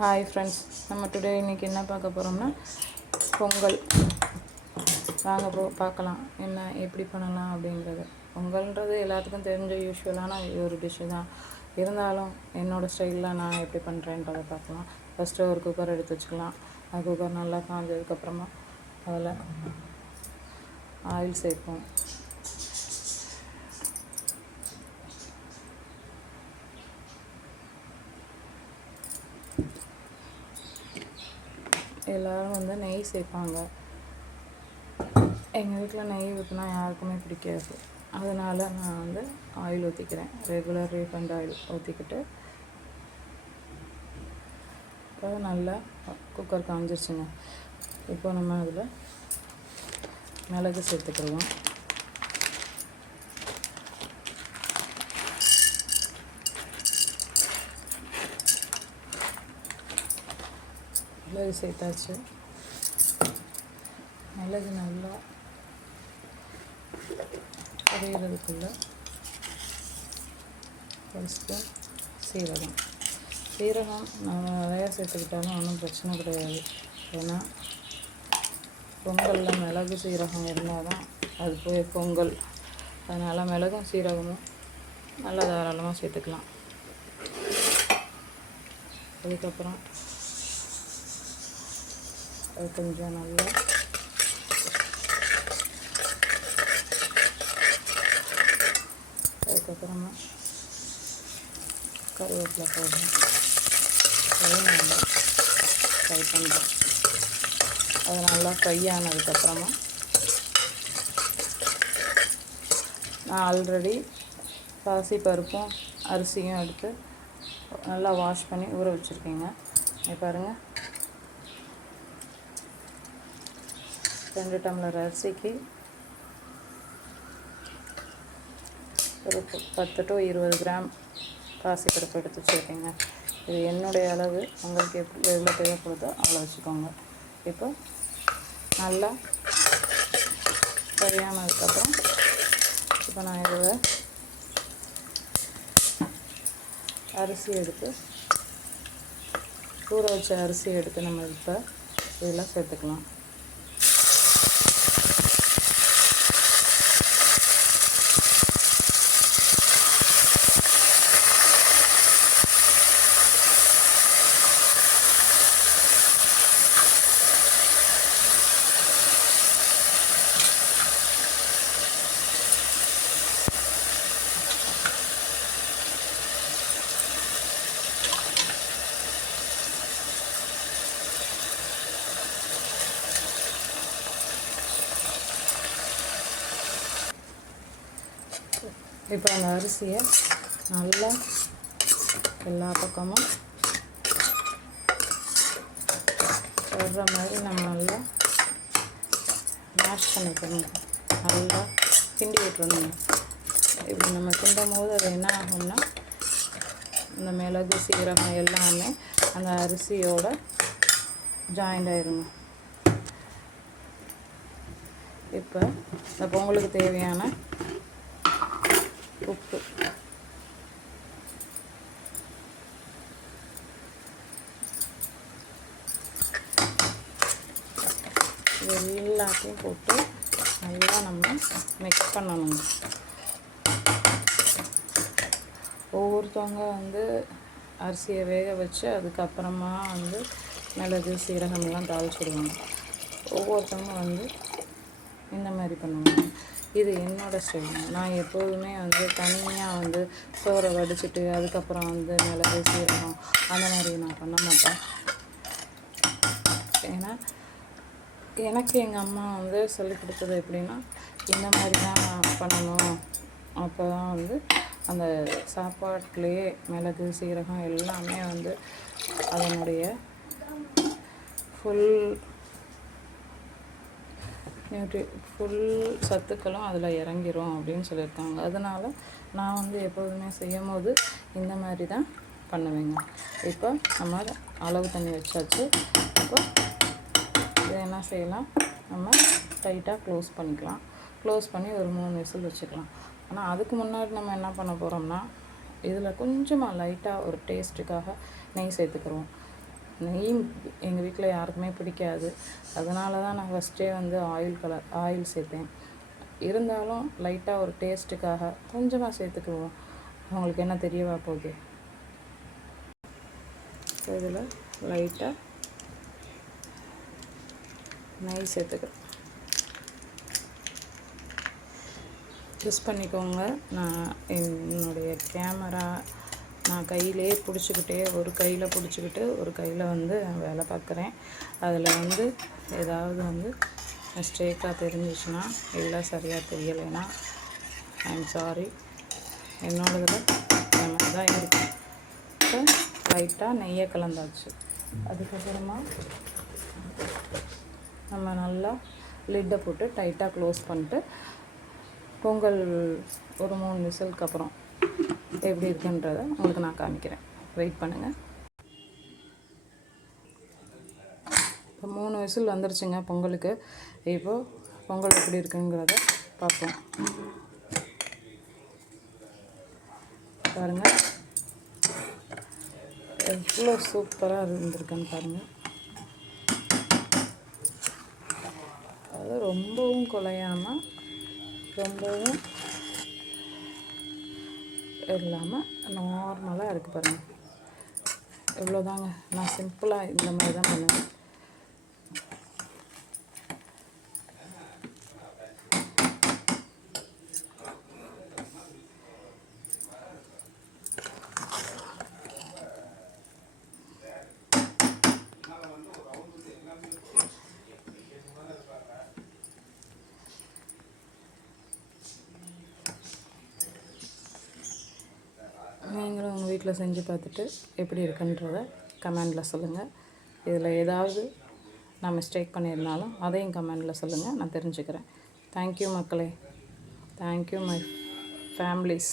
Hi friends, நம்ம today இன்றைக்கி என்ன பார்க்க போகிறோம்னா பொங்கல். வாங்க பார்க்கலாம் என்ன எப்படி பண்ணலாம் அப்படிங்கிறது. பொங்கல்ன்றது எல்லாத்துக்கும் தெரிஞ்ச யூஸ்வலான ஒரு டிஷ்ஷு தான். இருந்தாலும் என்னோடய ஸ்டைலில் நான் எப்படி பண்ணுறேன்றதை பார்க்கலாம். ஃபஸ்ட்டு ஒரு குக்கர் எடுத்து வச்சுக்கலாம். அந்த குக்கர் நல்லா காஞ்சதுக்கப்புறமா அதில் ஆயில் சேர்ப்போம். எல்லோரும் நெய் சேர்ப்பாங்க. எங்கள் வீட்டில் நெய் ஊற்றினா யாருக்குமே பிடிக்காது. அதனால் நான் ஆயில் ஊற்றிக்கிறேன். ரெகுலர் ரீஃபண்ட் ஆயில் ஊற்றிக்கிட்டு இப்போ நல்லா குக்கர் காஞ்சிருச்சுங்க. இப்போ நம்ம அதில் மிளகு சேர்த்துக்கிடுவோம். மிளகு சேர்த்தாச்சு. மிளகு நல்லா கரையிறதுக்குள்ள ஒரு ஸ்பூன் சீரகம் நம்ம நிறையா சேர்த்துக்கிட்டாலும் ஒன்றும் பிரச்சனை கிடையாது. ஏன்னா பொங்கலில் மிளகு சீரகம் இருந்தால் தான் அது போய் பொங்கல். அதனால் மிளகும் சீரகமும் நல்லா தாராளமாக சேர்த்துக்கலாம். அதுக்கப்புறம் அது கொஞ்சம் நல்லா அதுக்கப்புறமா கருவேப்பிலை போடுறேன். அதையும் நல்லா ஃப்ரை பண்ணுறேன். அது நல்லா ஃப்ரை ஆனதுக்கப்புறமா நான் ஆல்ரெடி பாசிப்பருப்பும் அரிசியும் எடுத்து நல்லா வாஷ் பண்ணி ஊற வச்சுருக்கேங்க. இங்கே பாருங்கள், 2 டம்ளர் அரிசிக்கு ஒரு 10 to 20 கிராம் பாசிப்பருப்பு எடுத்து வச்சுருக்கேங்க. இது என்னுடைய அளவு. உங்களுக்கு எவ்வளோ தேவைப்படுதோ அவ்வளோ வச்சுக்கோங்க. இப்போ நல்லா சரியானதுக்கப்புறம் இப்போ நான் இதில் அரிசி எடுத்து ஊற வச்ச அரிசி எடுத்து நம்ம இப்போ இதெல்லாம் சேர்த்துக்கலாம். இப்போ அந்த அரிசியை நல்லா எல்லா பக்கமும் வர்ற மாதிரி நம்ம நல்லா மேஷ் பண்ணிக்கணும். நல்லா கிண்டி விட்டுறணுங்க. இப்படி நம்ம கிண்டும் போது அது என்ன ஆகும்னா இந்த மிளகு சீரகம் எல்லாமே அந்த அரிசியோட ஜாயிண்ட் ஆயிருங்க. இப்போ இந்த பொங்கலுக்கு தேவையான உப்பு, எல்லாத்தையும் போட்டு நல்லா நம்ம மிக்ஸ் பண்ணணும். ஒவ்வொருத்தவங்க அரிசியை வேக வச்சு அதுக்கப்புறமா மிளகு சீரகம்லாம் தாளிச்சிடுவாங்க. ஒவ்வொருத்தவங்க இந்த மாதிரி பண்ணுவாங்க. இது என்னோடய ஸ்டைல். நான் எப்போதுமே தனியாக சோறை வடிச்சிட்டு அதுக்கப்புறம் மிளகு சீரகம் அந்த மாதிரி நான் பண்ண மாட்டேன். ஏன்னா எனக்கு எங்கள் அம்மா சொல்லிக் கொடுத்தது எப்படின்னா இந்த மாதிரி தான் பண்ணணும். அப்போ தான் அந்த சாப்பாட்டுலேயே மிளகு சீரகம் எல்லாமே அதனுடைய ஃபுல் சத்துக்களும் அதில் இறங்கிரும் அப்படின்னு சொல்லியிருக்காங்க. அதனால் நான் எப்போதுமே செய்யும் போது இந்த மாதிரி தான் பண்ணுவேங்க. இப்போ நம்ம அளவு தண்ணி வச்சாச்சு. இப்போ இதை என்ன செய்யலாம், நம்ம டைட்டாக க்ளோஸ் பண்ணிக்கலாம். க்ளோஸ் பண்ணி ஒரு 3 விசில் வச்சுக்கலாம். ஆனால் அதுக்கு முன்னாடி நம்ம என்ன பண்ண போகிறோம்னா இதில் கொஞ்சமாக லைட்டாக ஒரு டேஸ்ட்டுக்காக நெய் சேர்த்துக்கிறோம். நெய் எங்கள் வீட்டில் யாருக்குமே பிடிக்காது. அதனால தான் நான் ஃபஸ்ட்டே வந்து ஆயில் சேர்த்தேன். இருந்தாலும் லைட்டாக ஒரு டேஸ்ட்டுக்காக கொஞ்சமாக சேர்த்துக்குவோம். அவங்களுக்கு என்ன தெரியவா போகுது. இதில் லைட்டாக நெய் சேர்த்துக்கிறேன். யூஸ் பண்ணிக்கோங்க. நான் என்னுடைய கேமரா நான் கையிலே பிடிச்சிக்கிட்டே ஒரு கையில் பிடிச்சிக்கிட்டு ஒரு கையில் வந்து வேலை பார்க்குறேன். அதில் வந்து ஏதாவது வந்து மிஸ்டேக்காக தெரிஞ்சிச்சுன்னா இல்லை சரியாக தெரியலைன்னா ஐம் சாரி. என்னோடதில் இந்த மாதிரி தான் இருக்கும். இப்போ லைட்டாக நெய்யை கலந்தாச்சு. அதுக்கப்புறமா நம்ம நல்லா லிட்டை போட்டு டைட்டாக க்ளோஸ் பண்ணிட்டு பொங்கல் ஒரு 3 விசிலுக்கு அப்புறம் எப்படி இருக்குன்றதை உங்களுக்கு நான் காமிக்கிறேன். வெயிட் பண்ணுங்கள். இப்போ 3 விசில் வந்துருச்சுங்க பொங்கலுக்கு. இப்போது பொங்கல் எப்படி இருக்குங்கிறத பார்ப்போம். பாருங்கள் எவ்வளோ சூப்பராக இருந்திருக்குன்னு பாருங்கள். அது ரொம்பவும் குலையாமல் ரொம்பவும் இல்லாமல் நார்மலாக இருக்குது பாருங்கள். இவ்வளோதாங்க. நான் சிம்பிளாக இந்த மாதிரி தான் பண்ணுவேன். நீங்களும் உங்கள் வீட்டில் செஞ்சு பார்த்துட்டு எப்படி இருக்குன்றத கமெண்டில் சொல்லுங்கள். இதில் ஏதாவது நான் மிஸ்டேக் பண்ணியிருந்தாலும் அதையும் கமெண்டில் சொல்லுங்கள், நான் தெரிஞ்சுக்கிறேன். தேங்க்யூ மக்களே. Thank you my families.